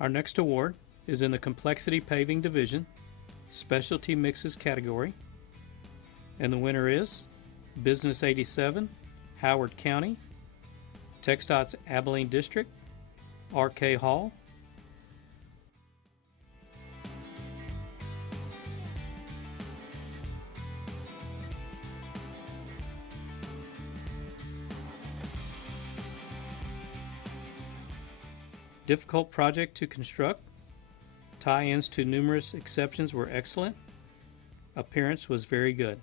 Our next award is in the Complexity Paving Division, Specialty Mixes category, and the winner is Business 87, Howard County, TxDOT's Abilene District, R.K. Hall. Difficult project to construct. Tie-ins to numerous exceptions were excellent. Appearance was very good.